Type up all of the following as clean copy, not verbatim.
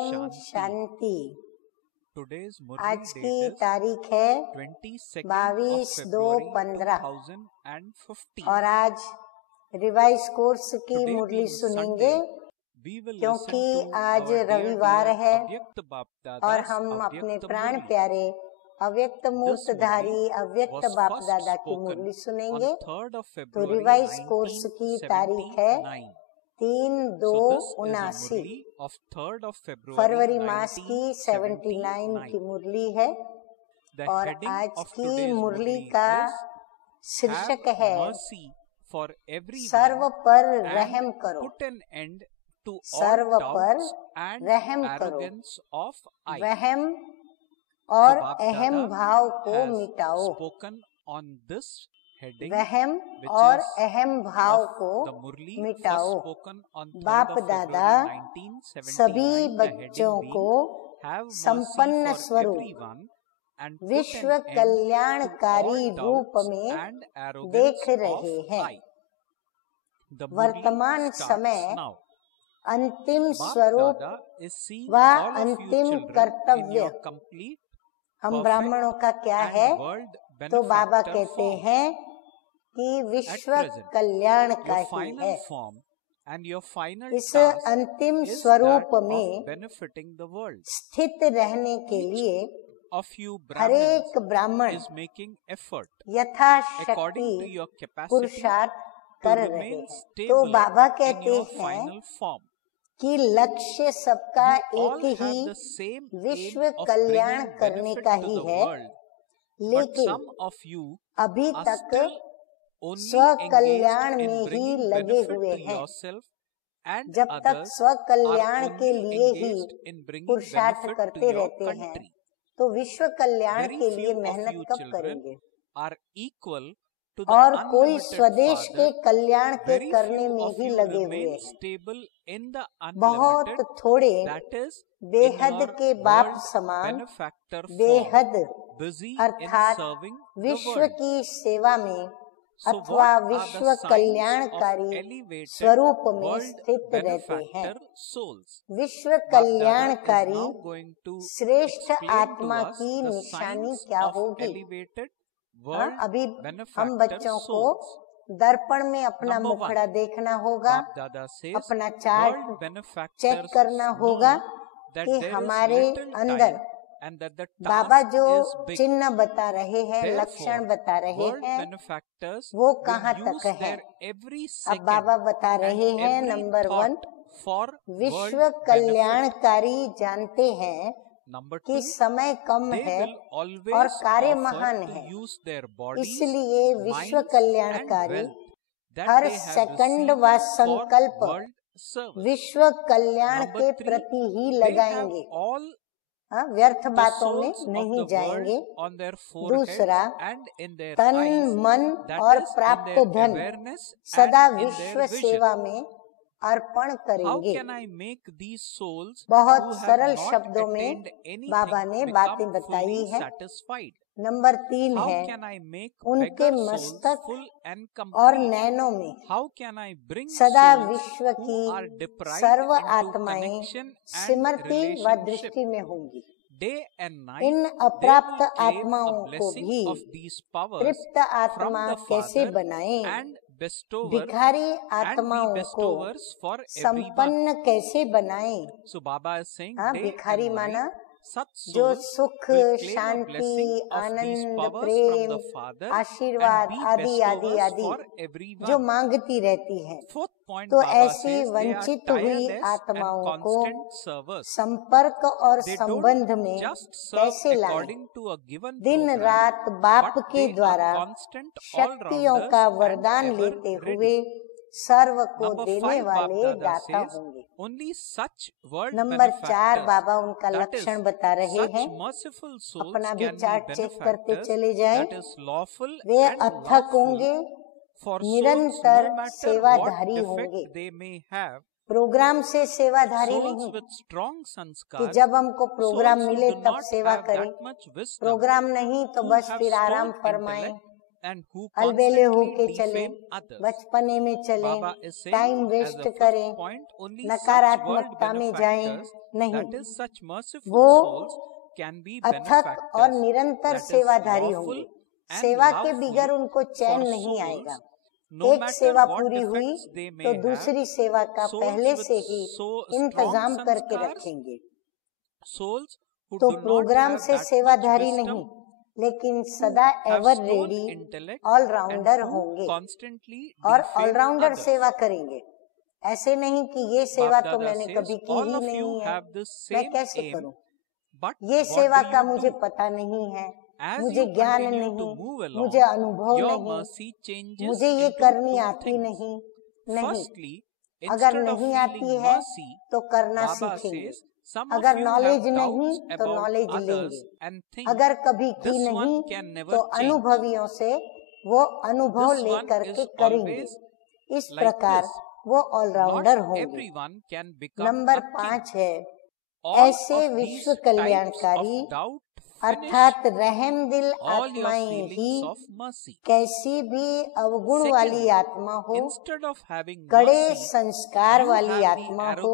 ओम शांति। आज की तारीख है 22/2/15 और आज रिवाइज कोर्स की मुरली सुनेंगे क्योंकि आज रविवार है और हम अपने प्राण प्यारे अव्यक्त मूर्तधारी अव्यक्त बाप दादा की मुरली सुनेंगे। तो रिवाइज कोर्स की तारीख है 3/2/79 फरवरी मास की 79 की मुरली है और आज की मुरली का शीर्षक है सर्व पर रहम करो, सर्व पर रहम करो, वहम और अहम भाव को मिटाओ, वहम और अहम भाव को मिटाओ। बाप दादा सभी बच्चों को संपन्न स्वरूप विश्व कल्याणकारी रूप में देख रहे हैं। वर्तमान समय अंतिम स्वरूप व अंतिम कर्तव्य हम ब्राह्मणों का क्या है? तो बाबा कहते हैं कि विश्व कल्याण का ही है। इस अंतिम स्वरूप में स्थित रहने के लिए हर एक ब्राह्मण यथाशक्ति पुरुषार्थ कर रहे हैं। तो बाबा कहते हैं कि लक्ष्य सबका एक ही विश्व कल्याण करने का ही है, लेकिन अभी तक स्व कल्याण में ही लगे हुए हैं। जब तक स्व कल्याण के लिए ही पुरुषार्थ करते रहते हैं तो विश्व कल्याण के लिए मेहनत कब करेंगे? और कोई स्वदेश के कल्याण के करने में ही लगे हुए हैं। बहुत थोड़े बेहद के बाप समान बेहद अर्थात विश्व की सेवा में अथवा विश्व कल्याणकारी स्वरूप में स्थित रहते हैं। विश्व कल्याणकारी श्रेष्ठ आत्मा की निशानी क्या होगी? अभी हम बच्चों को दर्पण में अपना मुखड़ा देखना होगा, अपना चार्ट चेक करना होगा कि हमारे अंदर बाबा जो चिन्ह बता रहे हैं, लक्षण बता रहे हैं, वो कहाँ तक है। अब बाबा बता रहे हैं नंबर 1 विश्व कल्याणकारी जानते हैं कि समय कम है और कार्य महान है, इसलिए विश्व कल्याणकारी हर सेकंड व संकल्प विश्व कल्याण के प्रति ही लगाएंगे, व्यर्थ बातों में नहीं जाएंगे। दूसरा, तन मन और प्राप्त धन सदा विश्व सेवा में अर्पण करेंगे। बहुत सरल शब्दों में बाबा ने बातें बताई है। नंबर 3 है उनके मस्तक और नैनों में सदा विश्व की सर्व आत्माएं स्मृति व दृष्टि में होंगी। इन अप्राप्त आत्माओं को भी तृप्त आत्मा कैसे बनाएं, भिखारी आत्माओं को संपन्न कैसे बनाएं। भिखारी माना जो सुख शांति आनंद प्रेम आशीर्वाद आदि आदि आदि जो मांगती रहती है। तो ऐसी वंचित हुई आत्माओं को संपर्क और संबंध में कैसे लाएं? दिन रात बाप के द्वारा शक्तियों का वरदान लेते हुए सर्व को देने वाले दाता होंगे। नंबर 4 बाबा उनका लक्षण बता रहे हैं, अपना भी चार्ट चेक करते चले जाएं। वे अथक होंगे, निरंतर सेवाधारी होंगे। प्रोग्राम से सेवाधारी नहीं कि जब हमको प्रोग्राम मिले तब सेवा करें, प्रोग्राम नहीं तो बस फिर आराम फरमाएं, अलबेले होके चले, बचपने में चले, टाइम वेस्ट करें, नकारात्मकता में जाएं, नहीं, वो अथक और निरंतर सेवाधारी होंगे। सेवा के बिगर उनको चैन नहीं आएगा। एक सेवा पूरी हुई तो दूसरी सेवा का पहले से ही इंतजाम करके रखेंगे। तो प्रोग्राम से सेवाधारी नहीं, लेकिन सदा एवर रेडी ऑलराउंडर होंगे और ऑलराउंडर सेवा करेंगे। ऐसे नहीं कि ये सेवा तो मैंने कभी की ही नहीं है, मैं कैसे करूं, ये सेवा का मुझे पता नहीं है, मुझे ज्ञान नहीं, मुझे अनुभव नहीं, मुझे ये करनी आती नहीं। नहीं, अगर नहीं आती है तो करना सीखेंगे, अगर नॉलेज नहीं तो नॉलेज लेंगे, अगर कभी की नहीं तो अनुभवियों से वो अनुभव लेकर के करेंगे। इस प्रकार वो ऑलराउंडर होंगे। नंबर 5 है, ऐसे विश्व कल्याणकारी अर्थात रहम दिल आत्माएं ही कैसी भी अवगुण वाली आत्मा हो, कड़े संस्कार वाली आत्मा हो,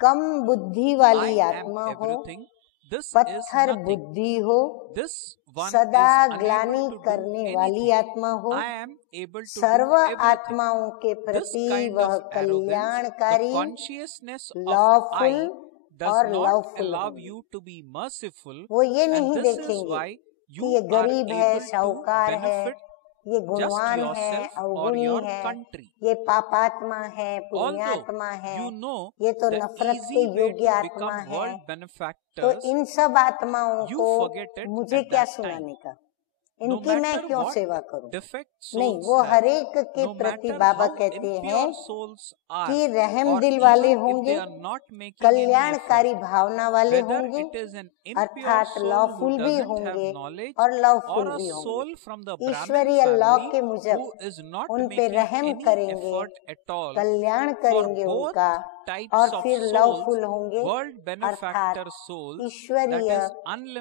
कम बुद्धि वाली आत्मा हो, पत्थर बुद्धि हो, सदा ग्लानि करने वाली आत्मा हो, सर्व आत्माओं के प्रति वह कल्याणकारी, लॉफुल और लवफुल। वो ये नहीं देखेंगे कि ये गरीब है, साहूकार है, ये गुणवान है, अवगुणी है, ये पापात्मा है, पुण्यात्मा है, ये तो नफरत के योग्य आत्मा है। तो इन सब आत्माओं को मुझे क्या सुनाने का, इनकी मैं क्यों सेवा करूं? नहीं, वो हरेक के प्रति बाबा कहते हैं कि रहम दिल वाले होंगे, कल्याणकारी भावना वाले होंगे, अर्थात लॉफुल भी होंगे और लवफुल भी होंगे। ईश्वरीय लॉ के मुजब उन पे रहम करेंगे, कल्याण करेंगे उनका, और फिर लवफुल होंगे, अर्थात ईश्वरीय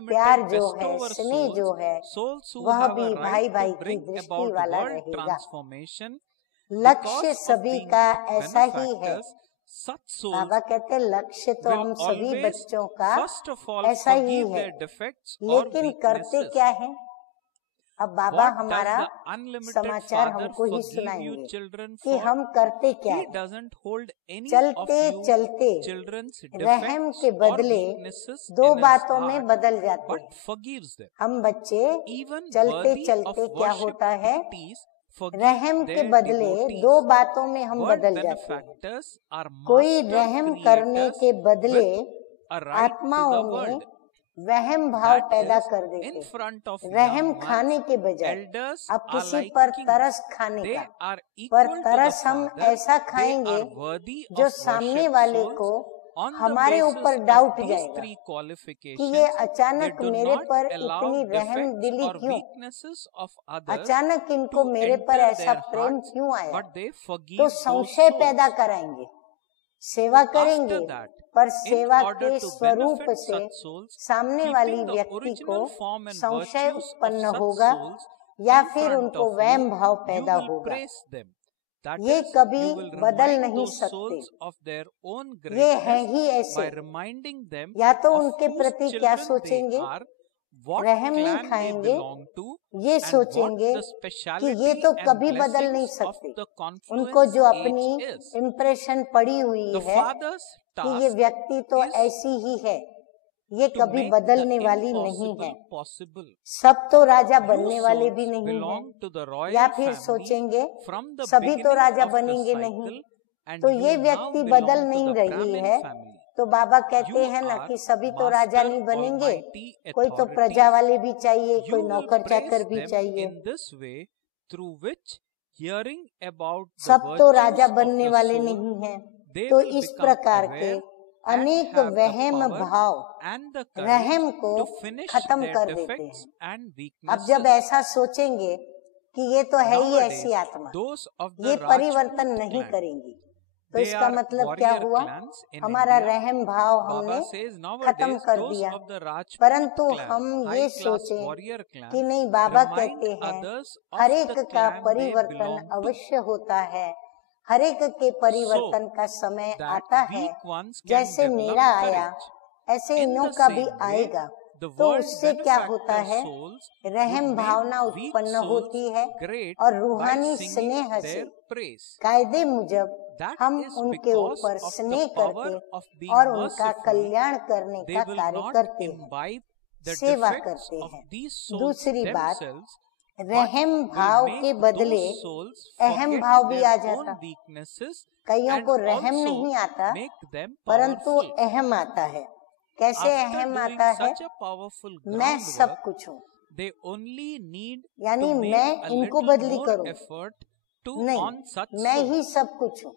प्यार जो है, स्नेह जो है, वह भी भाई भाई की दृष्टि वाला रहेगा। लक्ष्य सभी का ऐसा ही है। बाबा कहते लक्ष्य तो हम सभी बच्चों का ऐसा ही है, लेकिन करते क्या है? अब बाबा हमारा समाचार हमको ही सुनाएंगे कि हम करते क्या है। चलते चलते रहम के बदले 2 बातों में बदल जाते हैं। हम बच्चे चलते चलते क्या होता है, रहम के बदले 2 बातों में हम बदल जाते हैं। कोई रहम करने के बदले आत्माओं में वहम भाव पैदा कर देते, रहम खाने के बजाय। अब किसी पर तरस खाने का, पर तरस हम ऐसा खाएंगे जो सामने वाले को हमारे ऊपर डाउट जाएगा कि ये अचानक मेरे पर इतनी रहम दिली क्यों, अचानक इनको मेरे पर ऐसा प्रेम क्यों आया। तो संशय पैदा कराएंगे, सेवा करेंगे, पर सेवा के स्वरूप से सामने वाली व्यक्ति को संशय उत्पन्न होगा या फिर उनको वहम भाव पैदा होगा। ये कभी बदल नहीं सकते, ये है ही ऐसे। या तो उनके प्रति क्या सोचेंगे, रहम नहीं खाएंगे, ये सोचेंगे कि ये तो कभी बदल नहीं सकते। उनको जो अपनी इम्प्रेशन पड़ी हुई है कि ये व्यक्ति तो ऐसी ही है, ये कभी बदलने वाली नहीं है, सब तो राजा बनने वाले भी नहीं है। या फिर सोचेंगे सभी तो राजा बनेंगे नहीं, तो ये व्यक्ति बदल नहीं रही है। तो बाबा कहते हैं ना कि सभी तो राजा नहीं बनेंगे, कोई तो प्रजा वाले भी चाहिए, कोई नौकर चाकर भी चाहिए, सब तो राजा बनने वाले नहीं हैं। तो इस प्रकार के अनेक वहम भाव रहम को खत्म कर देते हैं। अब जब ऐसा सोचेंगे कि ये तो है ही ऐसी आत्मा, ये परिवर्तन नहीं करेंगी, तो इसका मतलब क्या हुआ? हमारा रहम भाव हमने खत्म कर दिया। परंतु हम ये सोचें कि नहीं, बाबा कहते हैं हर एक का परिवर्तन अवश्य होता है, हर एक के परिवर्तन का समय आता है। जैसे मेरा आया ऐसे इन्हों का भी आएगा। तो उससे क्या होता है? रहम भावना उत्पन्न होती है और रूहानी स्नेह से कायदे मुजब हम उनके ऊपर स्नेह करके और उनका कल्याण करने का कार्य करते हैं, सेवा करते हैं। दूसरी बात, रहम भाव के बदले अहम भाव भी आ जाता। कईयों को रहम नहीं आता परंतु अहम आता है। कैसे अहम आता है? मैं सब कुछ हूँ, यानी मैं इनको बदली करूँ नहीं, मैं ही सब कुछ हूँ,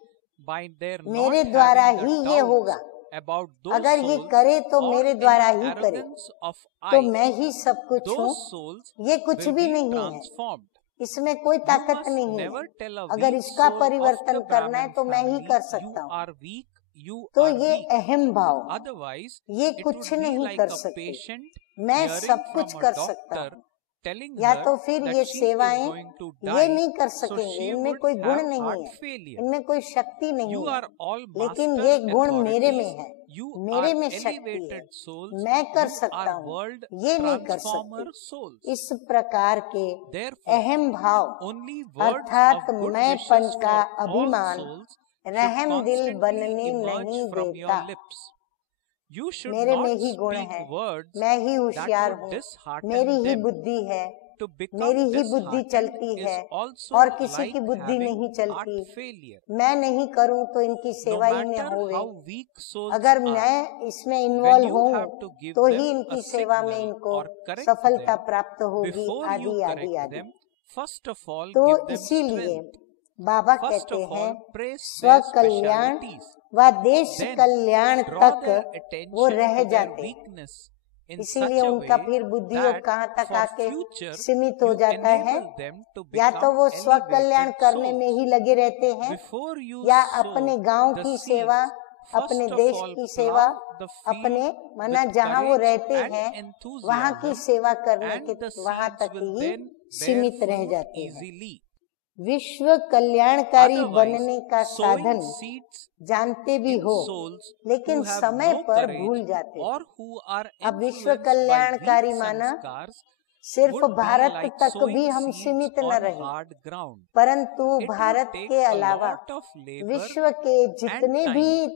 मेरे द्वारा ही ये होगा। अगर ये करे तो मेरे द्वारा ही करे, तो मैं ही सब कुछ हूँ। ये कुछ भी नहीं है, इसमें कोई ताकत नहीं है। अगर इसका परिवर्तन करना है तो मैं ही कर सकता हूँ। तो ये अहम भाव, ये कुछ नहीं कर सकते, मैं सब कुछ कर सकता हूँ। या तो फिर ये सेवाएं ये नहीं कर सकेंगे, इनमें कोई गुण नहीं है, इनमें कोई शक्ति नहीं है, लेकिन ये गुण मेरे में है, मेरे में शक्ति है, मैं कर सकता हूँ, ये नहीं कर सकते। इस प्रकार के अहम भाव अर्थात मैंपन का अभिमान रहम दिल बनने नहीं देता। मेरे में ही गुण है, मैं ही होशियार हूँ, मेरी ही बुद्धि है, मेरी ही बुद्धि चलती है और किसी की बुद्धि नहीं चलती। मैं नहीं करूँ तो इनकी सेवा ही न होवे। अगर मैं इसमें इन्वॉल्व हूँ तो ही इनकी सेवा में इनको सफलता प्राप्त होगी, आदि आदि आदि। तो इसीलिए बाबा कहते हैं स्व कल्याण व देश कल्याण तक वो रह जाते हैं। इसीलिए उनका फिर बुद्धि योग कहाँ तक आके सीमित हो जाता है। या तो वो स्व कल्याण करने में ही लगे रहते हैं, या अपने गांव की सेवा, अपने देश की सेवा, अपने माना जहाँ वो रहते हैं वहाँ की सेवा करने के वहाँ तक ही सीमित रह जाते हैं। विश्व कल्याणकारी बनने का साधन जानते भी हो लेकिन समय पर भूल जाते हैं। अब विश्व कल्याणकारी माना सिर्फ भारत तक भी हम सीमित न रहे, परंतु भारत के अलावा विश्व के जितने भी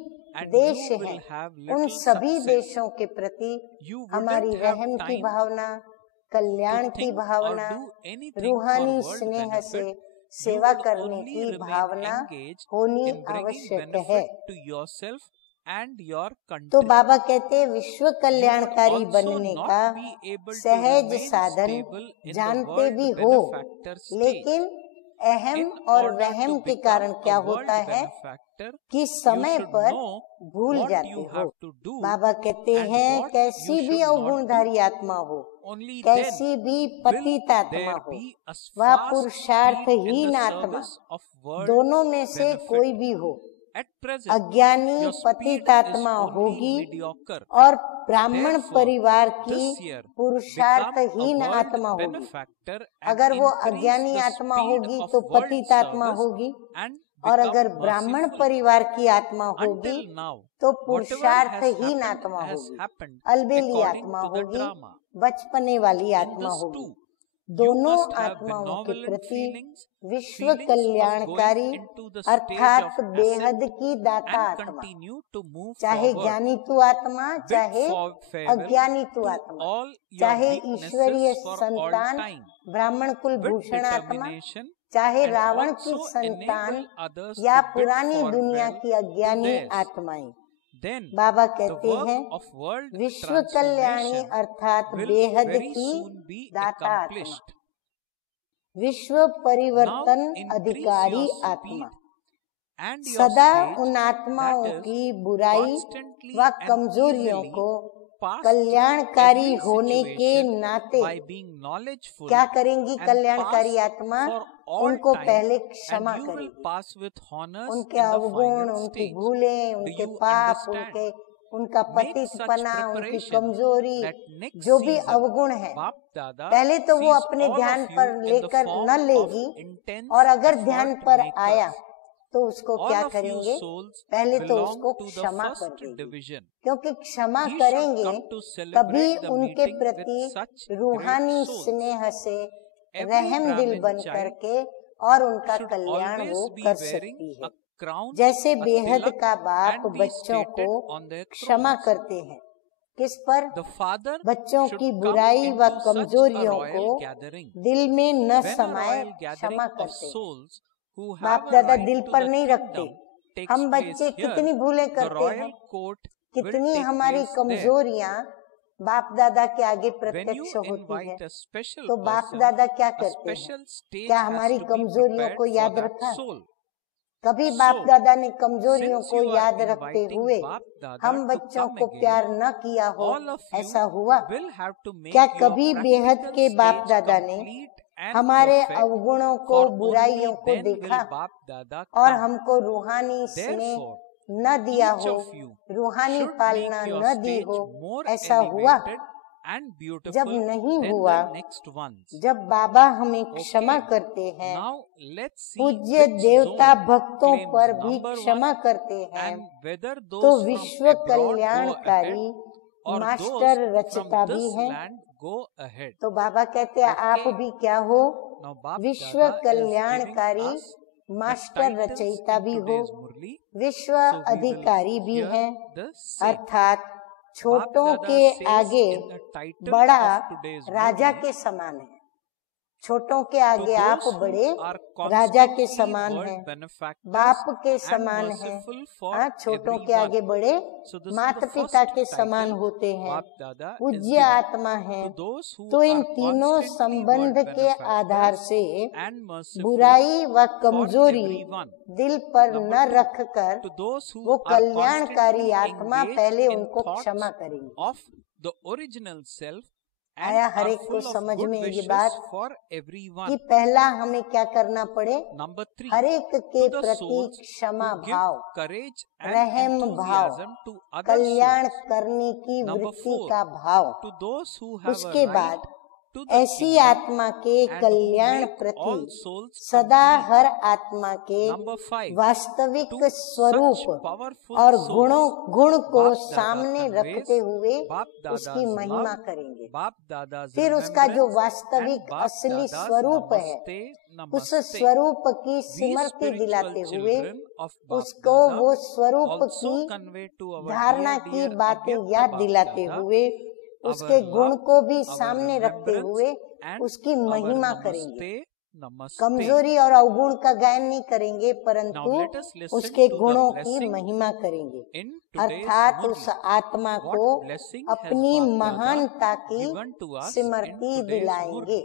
देश हैं उन सभी देशों के प्रति हमारी रहम की भावना, कल्याण की भावना, रूहानी स्नेह से सेवा करने की भावना होनी आवश्यक है। तो बाबा कहते हैं विश्व कल्याणकारी बनने का सहज साधन जानते भी हो, लेकिन अहम और वहम के कारण क्या होता है कि समय पर भूल जाते हो। बाबा कहते हैं कैसी भी अवगुणधारी आत्मा हो, कैसी भी पतित आत्मा हो, वह पुरुषार्थहीन आत्मा, दोनों में से कोई भी हो, अज्ञानी पतित आत्मा होगी और ब्राह्मण परिवार की पुरुषार्थहीन आत्मा होगी। अगर वो अज्ञानी आत्मा होगी तो पतित आत्मा होगी, और अगर ब्राह्मण परिवार की आत्मा होगी तो पुरुषार्थहीन आत्मा होगी, अलबेली आत्मा होगी, बचपने वाली आत्मा होगी। दोनों आत्माओं के प्रति विश्व कल्याणकारी अर्थात बेहद की दाता आत्मा, चाहे ज्ञानी तु आत्मा, चाहे अज्ञानी तु आत्मा, चाहे ईश्वरीय संतान ब्राह्मण कुल भूषण आत्मा, चाहे रावण की संतान या पुरानी दुनिया की अज्ञानी आत्माएं, बाबा कहते हैं विश्व कल्याणी अर्थात बेहद की दाता आत्मा, विश्व परिवर्तन अधिकारी आत्मा, सदा उन आत्माओं की बुराई व कमजोरियों को कल्याणकारी होने के नाते क्या करेंगी कल्याणकारी आत्मा? उनको पहले क्षमा करेगी, उनके अवगुण, उनकी भूलें, उनके पाप, उनका पतितपना, उनकी कमजोरी, जो भी अवगुण है, पहले तो वो अपने ध्यान पर लेकर न लेगी, और अगर ध्यान पर आया तो उसको क्या करेंगे? पहले तो उसको क्षमा कर देंगे, क्योंकि क्षमा करेंगे तभी उनके प्रति रूहानी स्नेह से रहम दिल बन करके और उनका कल्याण वो कर सकती है। जैसे बेहद का बाप बच्चों को क्षमा करते हैं, किस पर? बच्चों की बुराई व कमजोरियों को दिल में न समाये क्षमा करते हैं। बाप दादा दिल पर नहीं रखते। हम बच्चे कितनी भूलें करते हैं, कितनी हमारी कमजोरियां बाप दादा के आगे प्रत्यक्ष होती है, तो बाप दादा क्या करते हैं? क्या हमारी कमजोरियों को याद रखा? कभी बाप दादा ने कमजोरियों को याद रखते हुए हम बच्चों को प्यार न किया हो, ऐसा हुआ? क्या कभी बेहद के बाप दादा ने हमारे अवगुणों को, बुराइयों को देखा और हमको रूहानी स्नेह न दिया हो, रूहानी पालना न दी हो, ऐसा हुआ? जब नहीं हुआ, जब बाबा हमें क्षमा करते हैं, पूज्य देवता भक्तों पर भी क्षमा करते हैं, तो विश्व कल्याणकारी मास्टर रचता भी है। तो बाबा कहते हैं आप भी क्या हो? विश्व कल्याणकारी मास्टर रचयिता भी हो, विश्व अधिकारी भी है, अर्थात छोटों के आगे बड़ा राजा के समान है। छोटों के आगे आप बड़े राजा के समान हैं, बाप के समान हैं। हाँ, छोटों के आगे बड़े माता पिता के समान होते हैं, पूज्य आत्मा है। तो इन तीनों संबंध के आधार से बुराई व कमजोरी दिल पर न रखकर वो कल्याणकारी आत्मा पहले उनको क्षमा करेंगे। आया हर एक को समझ में ये बात कि पहला हमें क्या करना पड़े? हर एक के प्रति क्षमा भाव, रहम भाव, कल्याण करने की वृत्ति का भाव। उसके बाद ऐसी आत्मा के कल्याण प्रति सदा हर आत्मा के वास्तविक स्वरूप और गुण को सामने रखते हुए उसकी महिमा करेंगे। फिर उसका जो वास्तविक असली स्वरूप है, उस स्वरूप की स्मृति दिलाते हुए उसको वो स्वरूप की धारणा की बातें याद दिलाते हुए उसके गुण को भी सामने रखते हुए उसकी महिमा करेंगे। कमजोरी और अवगुण का गायन नहीं करेंगे, परंतु उसके गुणों की महिमा करेंगे। अर्थात उस आत्मा को अपनी महानता की स्मृति दिलाएंगे।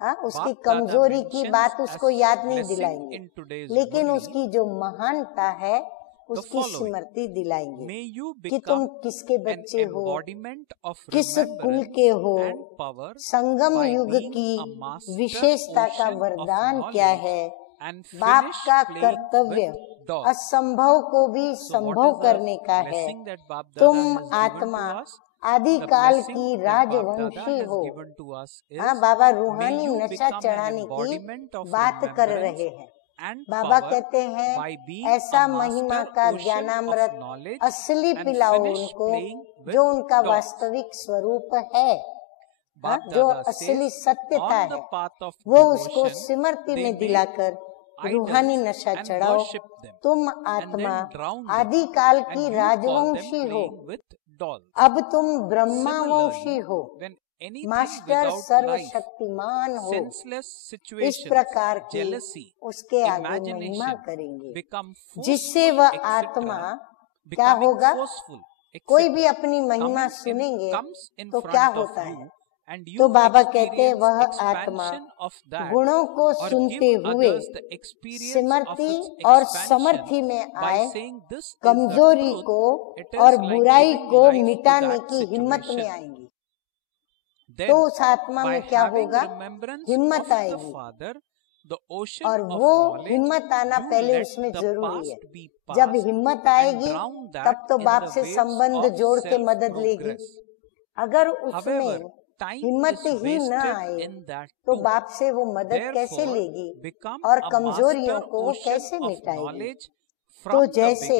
हाँ, उसकी कमजोरी की बात उसको याद नहीं दिलाएंगे, लेकिन उसकी जो महानता है उसकी स्मृति दिलाएंगे कि तुम किसके बच्चे हो, किस कुल के हो, संगम युग की विशेषता का वरदान क्या है, बाप का कर्तव्य असंभव को भी संभव करने का है। तुम आत्मा आदिकाल की राजवंशी हो। हाँ, बाबा रूहानी नशा चढ़ाने की बात कर रहे हैं। बाबा कहते हैं ऐसा महिमा का ज्ञानामृत असली पिलाओ उनको, जो उनका वास्तविक स्वरूप है। जो असली सत्यता है वो उसको स्मृति में दिलाकर रूहानी नशा चढ़ाओ। तुम आत्मा आदिकाल की राजवंशी हो, अब तुम ब्रह्मावंशी हो, मास्टर सर्वशक्तिमान हो। इस प्रकार की उसके आगे महिमा करेंगे, जिससे वह आत्मा क्या होगा? कोई भी अपनी महिमा सुनेंगे तो क्या होता है? तो बाबा कहते हैं वह आत्मा गुणों को सुनते हुए सिमरती और समर्थी में आए, कमजोरी को और बुराई को मिटाने की हिम्मत में आएंगी। तो उस आत्मा में क्या होगा? हिम्मत आएगी, और वो हिम्मत आना पहले उसमें जरूरी है। जब हिम्मत आएगी तब तो बाप से संबंध जोड़ के मदद लेगी। अगर उसमें हिम्मत ही न आए तो बाप से वो मदद कैसे लेगी और कमजोरियों को वो कैसे मिटाएगी? तो जैसे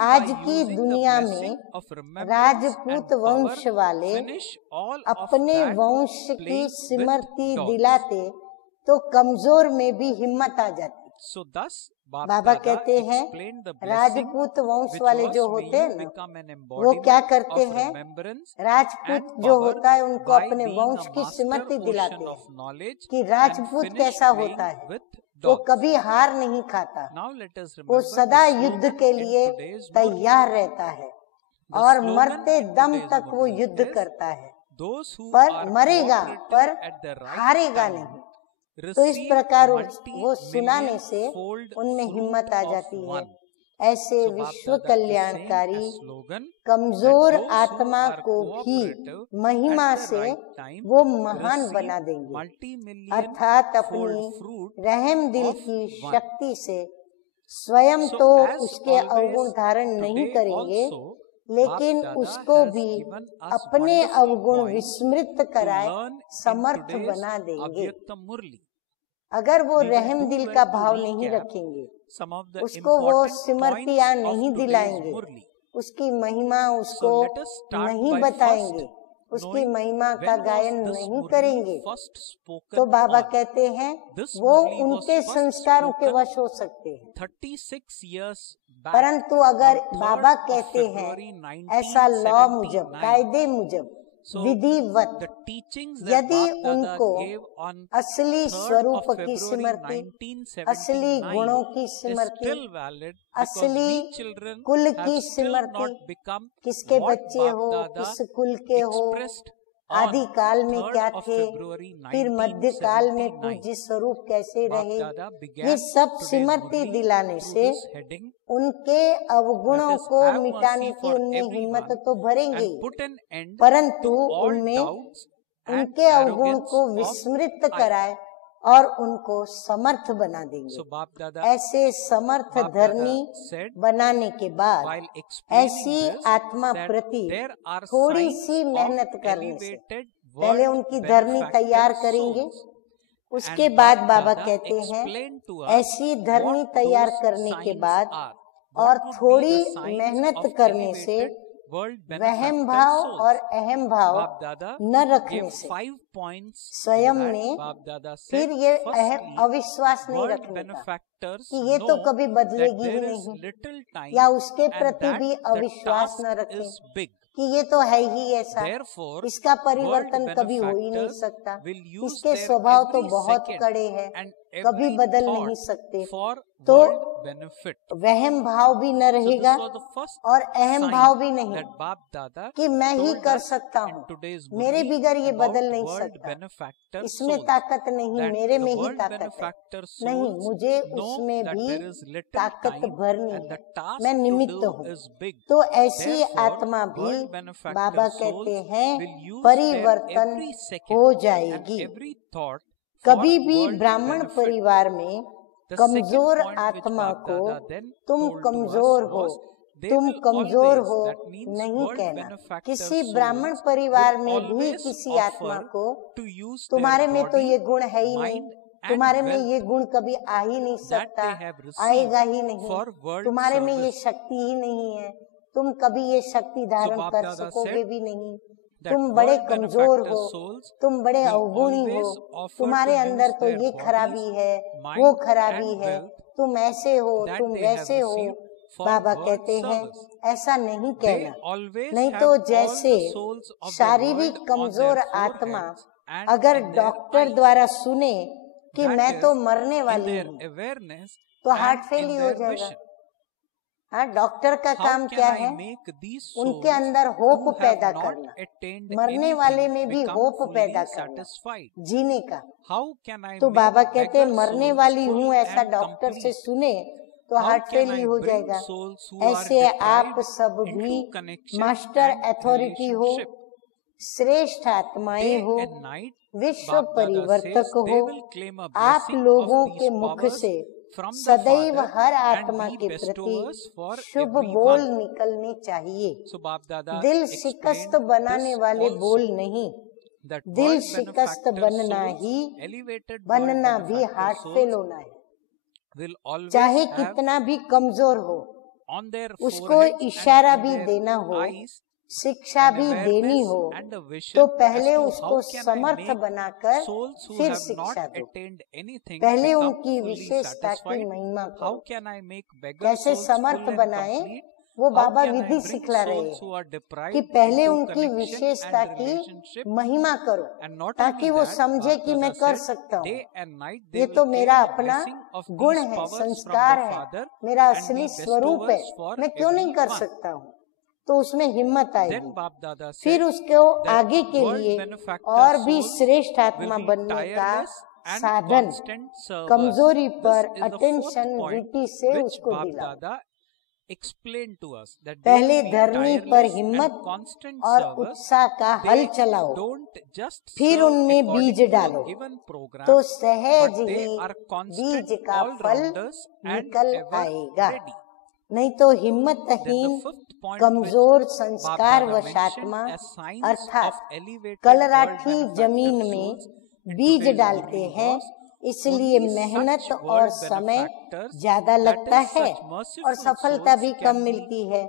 आज की दुनिया में राजपूत वंश वाले अपने वंश की स्मृति दिलाते तो कमजोर में भी हिम्मत आ जाती। बाबा कहते हैं राजपूत वंश वाले जो होते हैं ना, वो क्या करते हैं? राजपूत जो होता है उनको अपने वंश की स्मृति दिलाते हैं कि राजपूत कैसा होता है। वो कभी हार नहीं खाता, वो सदा युद्ध के लिए तैयार रहता है और मरते दम तक वो युद्ध करता है, पर मरेगा पर हारेगा नहीं। तो इस प्रकार वो सुनाने से उनमें हिम्मत आ जाती है। ऐसे विश्व कल्याणकारी कमजोर आत्मा को भी महिमा से वो महान बना देंगे, अर्थात अपनी रहम दिल की शक्ति से स्वयं तो उसके अवगुण धारण नहीं करेंगे, लेकिन उसको भी अपने अवगुण विस्मृत कराए समर्थ बना देंगे। अगर वो रहम दिल का भाव नहीं रखेंगे, उसको वो स्मृतियाँ नहीं दिलाएंगे, उसकी महिमा उसको नहीं बताएंगे, उसकी महिमा का गायन नहीं करेंगे, तो बाबा कहते हैं वो उनके संस्कारों के वश हो सकते हैं। 36 years परंतु अगर बाबा कहते हैं ऐसा लॉ मुजब, कायदे मुजब, विधिवत, यदि उनको असली स्वरूप की स्मृति, असली गुणों की स्मृति, असली कुल की स्मृति, किसके बच्चे हो, किस कुल के हो, आदि काल में क्या थे, फिर मध्य काल में पूज्य स्वरूप कैसे रहे, ये सब स्मृति दिलाने से उनके अवगुणों को मिटाने की उनमें हिम्मत तो भरेंगे, परंतु उनमें उनके अवगुण को विस्मृत कराए और उनको समर्थ बना देंगे। ऐसे समर्थ धर्मी बनाने के बाद ऐसी आत्मा प्रति थोड़ी सी मेहनत करने से पहले उनकी धर्मी तैयार करेंगे। उसके बाद बाबा कहते हैं ऐसी धर्मी तैयार करने के बाद और थोड़ी मेहनत करने से वहम भाव और अहम भाव न रखने से स्वयं में फिर ये अविश्वास नहीं रखने का कि ये तो कभी बदलेगी ही नहीं, या उसके प्रति भी अविश्वास न रखें कि ये तो है ही ऐसा, इसका परिवर्तन कभी हो ही नहीं सकता, इसके स्वभाव तो बहुत कड़े हैं, कभी बदल नहीं सकते, तो वहम भाव भी न रहेगा और अहम भाव भी नहीं कि मैं ही कर सकता हूँ, मेरे बिगर ये बदल नहीं सकता, इसमें ताकत नहीं, मेरे में ही ताकत है, नहीं, मुझे उसमें भी ताकत भरनी है, मैं निमित्त हूँ। तो ऐसी आत्मा भी बाबा कहते हैं परिवर्तन हो जाएगी। कभी भी ब्राह्मण परिवार में कमजोर आत्मा को तुम कमजोर हो, तुम कमजोर हो नहीं कहना। किसी ब्राह्मण परिवार में भी किसी आत्मा को तुम्हारे में तो ये गुण है ही नहीं, तुम्हारे में ये गुण कभी आ ही नहीं सकता, आएगा ही नहीं, तुम्हारे में ये शक्ति ही नहीं है, तुम कभी ये शक्ति धारण कर सकोगे भी नहीं, तुम बड़े कमजोर हो, तुम बड़े अवगुणी हो, तुम्हारे अंदर तो ये खराबी है, वो खराबी है, तुम ऐसे हो, तुम वैसे हो। बाबा कहते हैं ऐसा नहीं कहना, नहीं तो जैसे शारीरिक कमजोर आत्मा अगर डॉक्टर द्वारा सुने कि मैं तो मरने वाली हूँ तो हार्ट फेल ही हो जाएगा, हाँ, डॉक्टर का काम क्या है? उनके अंदर होप पैदा करना, मरने वाले में भी होप पैदा करना, जीने का। तो बाबा कहते हैं मरने वाली हूँ ऐसा डॉक्टर से सुने तो हार्ट फेल ही हो जाएगा। ऐसे आप सब भी मास्टर अथॉरिटी हो, श्रेष्ठ आत्माएं हो, विश्व परिवर्तक हो। आप लोगों के मुख से सदैव हर आत्मा के प्रति शुभ बोल निकलने चाहिए। दिल शिकस्त बनाने वाले बोल नहीं, दिल शिकस्त बनना भी हार्ट फेल होना है। चाहे कितना भी कमजोर हो, उसको इशारा भी देना हो, शिक्षा भी देनी हो, तो पहले उसको समर्थ बनाकर फिर शिक्षा दो। पहले उनकी विशेषता की महिमा करो। कैसे समर्थ बनाए वो बाबा विधि सिखला रहे हैं कि पहले उनकी विशेषता की महिमा करो ताकि वो समझे कि मैं कर सकता हूँ। ये तो मेरा अपना गुण है, संस्कार है, मेरा असली स्वरूप है, मैं क्यों नहीं कर सकता हूँ। तो उसमें हिम्मत आएगी। फिर उसको आगे के लिए और भी श्रेष्ठ आत्मा बनने का साधन कमजोरी पर अटेंशन ड्यूटी से उसको दिला। पहले धरनी पर हिम्मत और उत्साह का हल चलाओ, फिर उनमें बीज डालो, तो सहज ही बीज का फल निकल आएगा। नहीं तो हिम्मतहीन कमजोर संस्कार वशात्मा अर्थात कलराठी जमीन में बीज डालते हैं, इसलिए मेहनत और समय ज्यादा लगता है और सफलता भी कम मिलती है।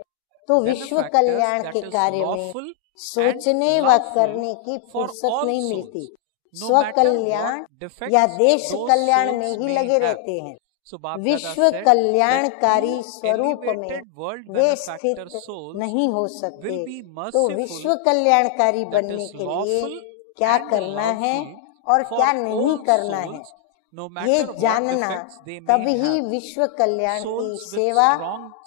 तो विश्व कल्याण के कार्य में सोचने व करने की फुर्सत नहीं मिलती। स्व कल्याण या देश कल्याण में ही लगे रहते हैं। विश्व कल्याणकारी स्वरूप में वे स्थित नहीं हो सकते। तो विश्व कल्याणकारी बनने के लिए क्या करना है और क्या नहीं करना है, ये जानना, तभी विश्व कल्याण की सेवा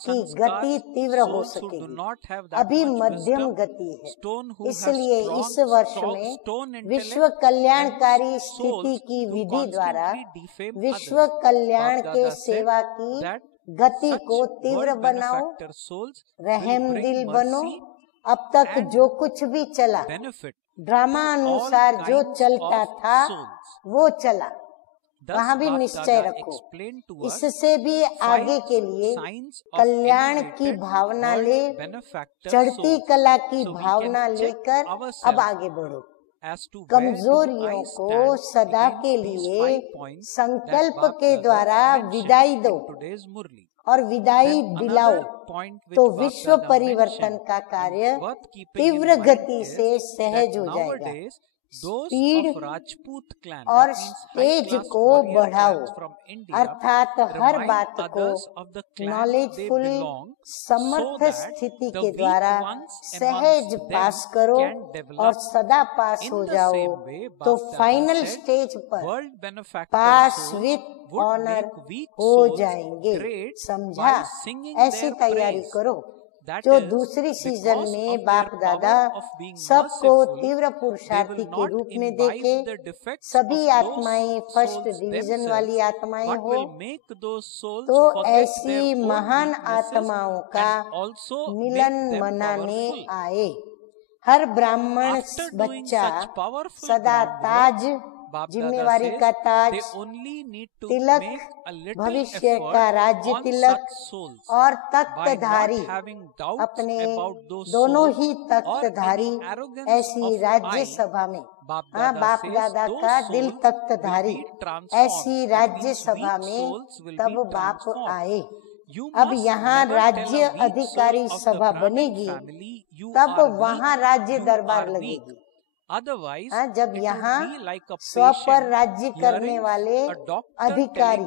की गति तीव्र हो सकेगी। अभी मध्यम गति है, इसलिए इस वर्ष में विश्व कल्याणकारी स्थिति की विधि द्वारा विश्व कल्याण के सेवा की गति को तीव्र बनाओ, रहम दिल बनो। अब तक जो कुछ भी चला, ड्रामा अनुसार जो चलता था वो चला, वहाँ भी निश्चय रखो। इससे भी आगे के लिए कल्याण की भावना ले, चढ़ती कला की भावना लेकर अब आगे बढ़ो। कमजोरियों को सदा के लिए संकल्प के द्वारा विदाई दो और विदाई दिलाओ, तो विश्व परिवर्तन का कार्य तीव्र गति से सहज हो जाएगा। स्पीड और स्टेज को बढ़ाओ, अर्थात हर बात को नॉलेजफुल समर्थ स्थिति के द्वारा सहज पास करो और सदा पास हो जाओ, तो फाइनल स्टेज पर पास विथ ऑनर हो जाएंगे। समझा? ऐसी तैयारी करो जो दूसरी सीजन में बाप दादा सबको तीव्र पुरुषार्थी के रूप में देखे। सभी आत्माएं फर्स्ट डिवीजन वाली आत्माएं हो, तो ऐसी महान आत्माओं का मिलन मनाने आए। हर ब्राह्मण बच्चा सदा ताज, जिम्मेवारी का ताज, तिलक, भविष्य का राज्य तिलक और तख्तधारी, अपने दोनों ही तख्तधारी ऐसी राज्य सभा में, हाँ, बाप दादा का दिल तख्तधारी ऐसी राज्य सभा में तब बाप आए। अब यहाँ राज्य अधिकारी सभा बनेगी, तब वहाँ राज्य दरबार लगेगी। हाँ, जब यहाँ स्व पर राज्य करने वाले अधिकारी,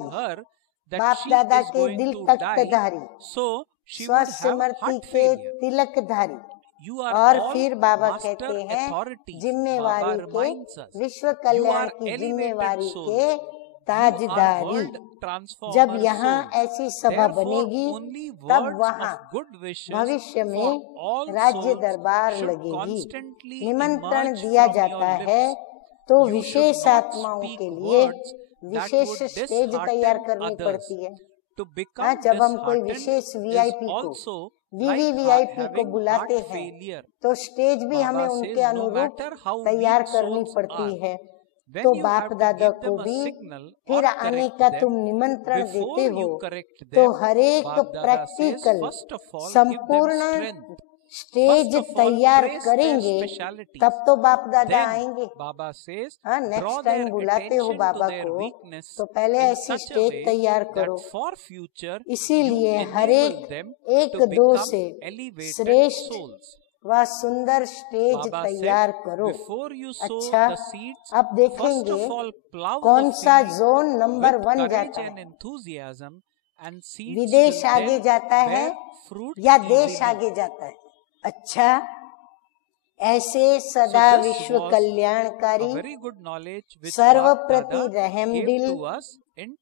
बाप दादा के दिल तख्तधारी, स्व समर्थी के तिलकधारी, और फिर बाबा कहते हैं जिम्मेवारी के, विश्व कल्याण की जिम्मेवारी के ताजदारी। जब यहाँ ऐसी सभा बनेगी तब वहाँ भविष्य में राज्य दरबार लगेगी। निमंत्रण दिया जाता है तो विशेष आत्माओं के लिए विशेष स्टेज तैयार करनी पड़ती है। हाँ, जब हम कोई विशेष वीआईपी को वीवीवीआईपी को बुलाते हैं तो स्टेज भी हमें उनके अनुरूप तैयार करनी पड़ती है। तो बाप दादा को भी फिर आने का तुम निमंत्रण देते हो तो हर एक प्रैक्टिकल संपूर्ण स्टेज तैयार करेंगे तब तो बाप दादा आएंगे। हाँ, नेक्स्ट टाइम बुलाते हो बाबा को तो पहले ऐसी स्टेज तैयार करो। इसीलिए हर एक दो से श्रेष्ठ व सुंदर स्टेज तैयार करो। अच्छा, अब देखेंगे कौन सा जोन नंबर 1 जाता है। विदेश आगे जाता है या देश आगे जाता है। अच्छा, ऐसे सदा विश्व कल्याणकारी सर्वप्रति रहमदिल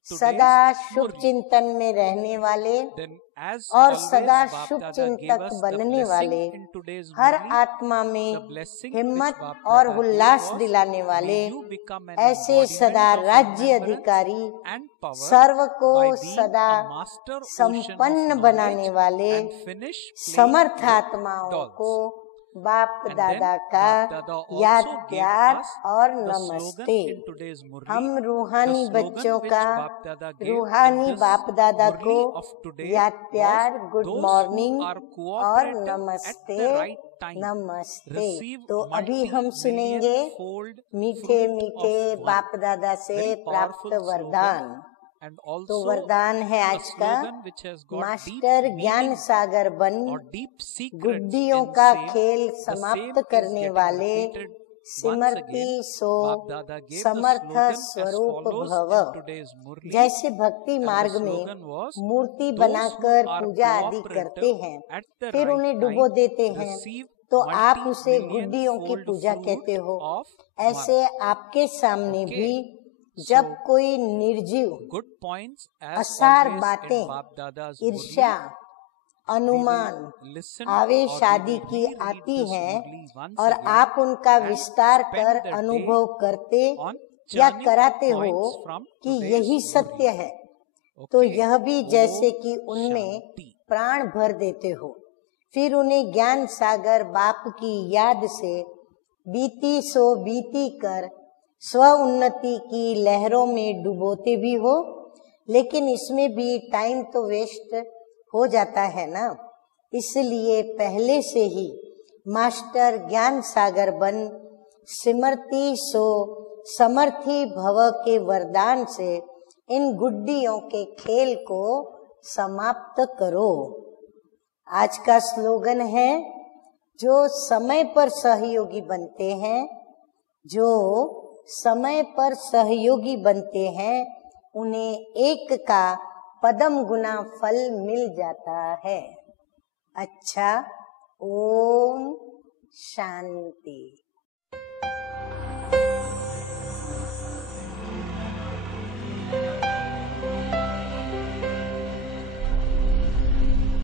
सदा शुभ चिंतन में रहने वाले और सदा शुभ चिंतक बनने वाले, हर आत्मा में हिम्मत और उल्लास दिलाने वाले, ऐसे सदा राज्य अधिकारी, सर्व को सदा संपन्न बनाने वाले समर्थ आत्माओं को बाप दादा का याद प्यार और नमस्ते। हम रूहानी बच्चों का रूहानी बाप दादा को याद प्यार, गुड मॉर्निंग और नमस्ते नमस्ते। तो अभी हम सुनेंगे मीठे मीठे बाप दादा से प्राप्त वरदान। तो वरदान है आज का, मास्टर ज्ञान सागर बन, गुड्डियों का खेल समाप्त करने वाले, सिमरती सो समर्थ स्वरूप भव। जैसे भक्ति मार्ग में मूर्ति बनाकर पूजा आदि करते हैं, फिर उन्हें डुबो देते हैं, तो आप उसे गुड्डियों की पूजा कहते हो। ऐसे आपके सामने भी जब कोई निर्जीव असार बातें, ईर्ष्या, अनुमान, आवेश आदि की आती हैं और आप उनका विस्तार कर अनुभव करते या कराते हो कि यही सत्य है, तो यह भी जैसे कि उनमें प्राण भर देते हो। फिर उन्हें ज्ञान सागर बाप की याद से बीती सो बीती कर स्व उन्नति की लहरों में डुबोते भी हो, लेकिन इसमें भी टाइम तो वेस्ट हो जाता है ना। इसलिए पहले से ही मास्टर ज्ञान सागर बन, सिमरती सो समर्थी भव के वरदान से इन गुड्डियों के खेल को समाप्त करो। आज का स्लोगन है, जो समय पर सहयोगी बनते हैं, जो समय पर सहयोगी बनते हैं, उन्हें एक का पदम गुना फल मिल जाता है। अच्छा, ओम शांति।